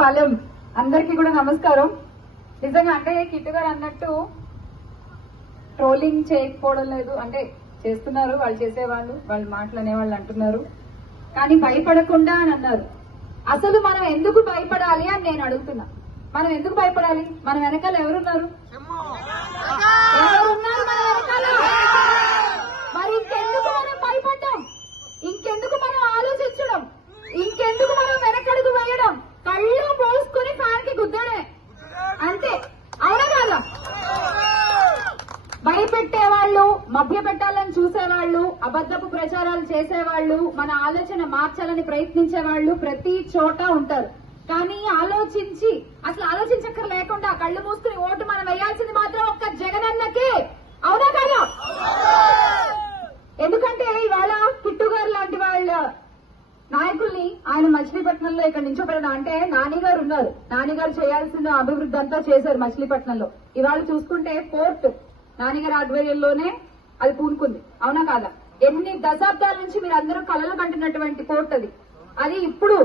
పాలెం అందరికీ కూడా నమస్కారం. నిజంగా అంటే కిట్టు గారు అన్నట్టు ట్రోలింగ్ చేయకపోవడం లేదు, అంటే చేస్తున్నారు, వాళ్ళు చేసేవాళ్ళు, వాళ్ళు మాటలు అనేవాళ్ళు అంటున్నారు, కానీ భయపడకుండా అని అన్నారు. అసలు మనం ఎందుకు భయపడాలి అని నేను అడుగుతున్నా. మనం ఎందుకు భయపడాలి? మన వెనకాల ఎవరున్నారు? ఎవరున్నారు మన వెనకాల? మరి ఇంకెందుకు మనం భయపడ్డాం? ఇంకెందుకు మనం ఆలోచించడం? ఇంకెందుకు మనం వెనకడుగు వేయడం? కళ్ళు పోసుకుని ఫ్యాన్కి గుద్దడే అంతే, అవునా కాదా? భయపెట్టేవాళ్ళు, మభ్య పెట్టాలని చూసేవాళ్ళు, అబద్ధపు ప్రచారాలు చేసేవాళ్ళు, మన ఆలోచన మార్చాలని ప్రయత్నించేవాళ్ళు ప్రతి చోట ఉంటారు. కానీ ఆలోచించి, అసలు ఆలోచించక్కర లేకుండా కళ్ళు మూసుకుని ఓటు మనం వేయాల్సింది మాత్రం ఒక్క జగనన్నకే, అవునా కాదా? ఎందుకంటే ఇవాళ కిట్టు గారు లాంటి వాళ్ళ నాయకుల్ని ఆయన మచిలీపట్నంలో ఇక్కడ నించోబెట్టడం అంటే నాని గారు ఉన్నారు, నాని గారు చేయాల్సిన అభివృద్ధి అంతా చేశారు మచిలీపట్నంలో. ఇవాళ చూసుకుంటే పోర్ట్ నానిగారి ఆధ్వర్యంలోనే అది పూనుకుంది, అవునా కాదా? ఎన్ని దశాబ్దాల నుంచి మీరు అందరూ కలలు కంటున్నటువంటి పోర్ట్ అది ఇప్పుడు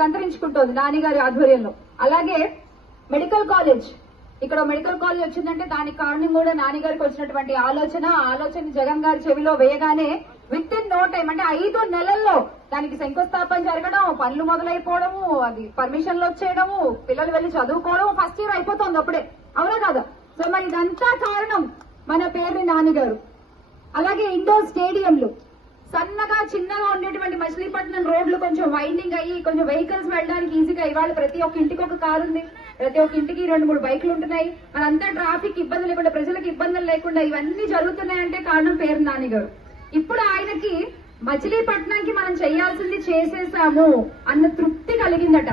సంతరించుకుంటోంది నానిగారి ఆధ్వర్యంలో. అలాగే మెడికల్ కాలేజ్, ఇక్కడ మెడికల్ కాలేజ్ వచ్చిందంటే దానికి కారణం కూడా నానిగారికి వచ్చినటువంటి ఆలోచన జగన్ గారి చెవిలో వేయగానే విత్ ఇన్ నో టైం, అంటే 5 నెలల్లో దానికి శంకుస్థాపన జరగడం, పనులు మొదలైపోవడము, అది పర్మిషన్లు వచ్చేయడము, పిల్లలు వెళ్లి చదువుకోవడం, ఫస్ట్ ఇయర్ అయిపోతుంది అప్పుడే, అవునా కాదా? సో మరి ఇదంతా కారణం మన పేరు నానిగారు. అలాగే ఇండోర్ స్టేడియంలు, సన్నగా చిన్నగా ఉండేటువంటి మచిలీపట్నం రోడ్లు కొంచెం వైండింగ్ అయ్యి కొంచెం వెహికల్స్ వెళ్ళడానికి ఈజీగా, ఇవాళ ప్రతి ఒక్క ఇంటికి ఒక కారు ఉంది, ప్రతి ఒక్క ఇంటికి 2-3 బైకులు ఉంటున్నాయి. మనంతా ట్రాఫిక్ ఇబ్బంది లేకుండా, ప్రజలకు ఇబ్బందులు లేకుండా ఇవన్నీ జరుగుతున్నాయంటే కారణం పేరు నానిగారు. ఇప్పుడు ఆయనకి మచిలీపట్నానికి మనం చేయాల్సింది చేసేసాము అన్న తృప్తి కలిగిందట.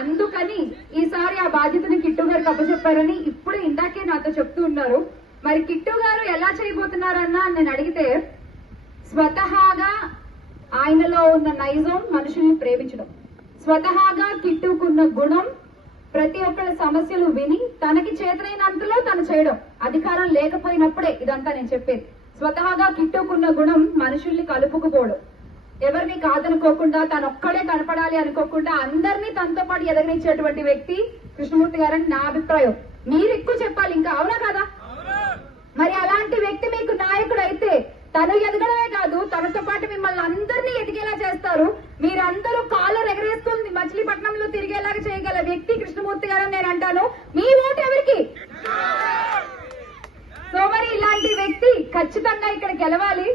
అందుకని ఈసారి ఆ బాధ్యతని కిట్టు గారికి అప్పచెప్పారని ఇప్పుడు ఇందాకే నాతో చెప్తూ ఉన్నారు. మరి కిట్టు గారు ఎలా చేయబోతున్నారన్నా నేను అడిగితే, స్వతహాగా ఆయనలో ఉన్న నైజం మనుషుల్ని ప్రేమించడం, స్వతహాగా కిట్టుకున్న గుణం ప్రతి ఒక్కరి సమస్యలు విని తనకి చేతనైనంతలో తను చేయడం, అధికారం లేకపోయినప్పుడే ఇదంతా నేను చెప్పేది. స్వతహాగా కిట్టుకున్న గుణం మనుషుల్ని కలుపుకుపోవడం, ఎవరిని కాదనుకోకుండా తనొక్కడే కనపడాలి అనుకోకుండా అందరినీ తనతో పాటు ఎదగనిచ్చేటువంటి వ్యక్తి కృష్ణమూర్తి గారని నా అభిప్రాయం. మీరు ఎక్కువ చెప్పాలి ఇంకా, అవునా కదా? మరి అలాంటి వ్యక్తి మీకు నాయకుడు అయితే తను ఎదగడమే కాదు, తనతో పాటు మిమ్మల్ని అందరినీ ఎదిగేలా చేస్తారు. మీరందరూ కాలర్ ఎగరేస్తుంది మచిలీపట్నంలో తిరిగేలాగా చేయగల వ్యక్తి కృష్ణమూర్తి గారని నేను అంటాను. మీ ఓటు ఎవరికి? సో మరి ఇలాంటి వ్యక్తి ఖచ్చితంగా ఇక్కడ గెలవాలి.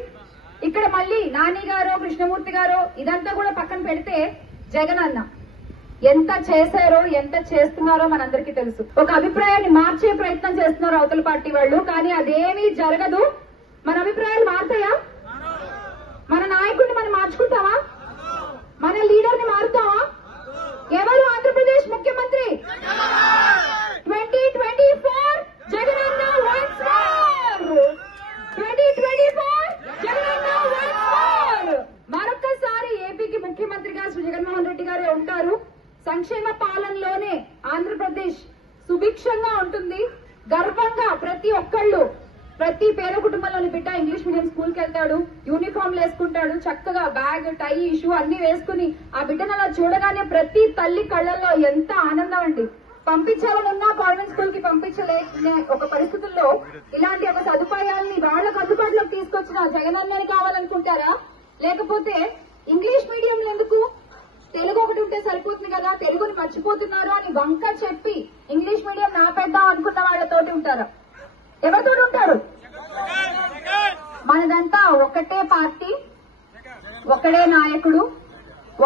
ఇక్కడ మళ్ళీ నాని గారు, కృష్ణమూర్తి గారు ఇదంతా కూడా పక్కన పెడితే జగన్ అన్న ఎంత చేశారో ఎంత చేస్తున్నారో మనందరికీ తెలుసు. ఒక అభిప్రాయాన్ని మార్చే ప్రయత్నం చేస్తున్నారు అవతల పార్టీ వాళ్ళు, కానీ అదేమీ జరగదు. మన అభిప్రాయాలు మారుతాయా? మన నాయకుడిని మనం మార్చుకుంటావా? మన లీడర్ ని మారుతావా? ఎవరు ఆంధ్రప్రదేశ్ ముఖ్యమంత్రి? 2024 Jagananna once more, 2024 Jagananna once more. మరొకసారి ఏపీకి ముఖ్యమంత్రిగా శ్రీ జగన్మోహన్ రెడ్డి గారే ఉంటారు. సంక్షేమ పాలనలోనే ఆంధ్రప్రదేశ్ సుభిక్షంగా ఉంటుంది. గర్వంగా ప్రతి ఒక్కళ్ళు, ప్రతి పేద కుటుంబంలోని బిడ్డ ఇంగ్లీష్ మీడియం స్కూల్కి వెళ్తాడు, యూనిఫామ్లు వేసుకుంటాడు, చక్కగా బ్యాగ్, టై, షూ అన్ని వేసుకుని ఆ బిడ్డను అలా చూడగానే ప్రతి తల్లి కళ్ళల్లో ఎంత ఆనందం అండి. పంపించాలనున్నా కాన్వెంట్ స్కూల్ కి పంపించలేని ఒక పరిస్థితుల్లో ఇలాంటి ఒక సదుపాయాల్ని వాళ్లకు అందుబాటులోకి తీసుకొచ్చిన జగనన్నని కావాలనుకుంటారా? లేకపోతే ఇంగ్లీష్ మీడియం ఎందుకు, తెలుగు ఒకటి ఉంటే సరిపోతుంది కదా, తెలుగుని మర్చిపోతున్నారు అని వంక చెప్పి ఇంగ్లీష్ మీడియం నాపేద్దాం అనుకున్న వాళ్ళతోటి ఉంటారా? ఎవరితో ఉంటారు? మనదంతా ఒకటే పార్టీ, ఒకటే నాయకుడు,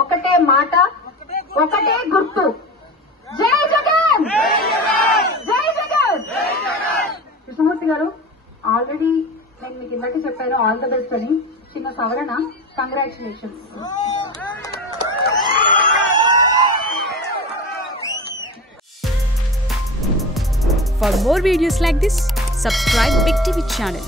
ఒకటే మాట, ఒకటే గుర్తు. జై జగన్, జై జగన్. కృష్ణమూర్తి గారు, ఆల్రెడీ నేను మీకు ఇందాక చెప్పాను ఆల్ ద బెస్ట్ అని. చిన్న సవరణ, congratulations. For more videos like this, subscribe Big TV channel.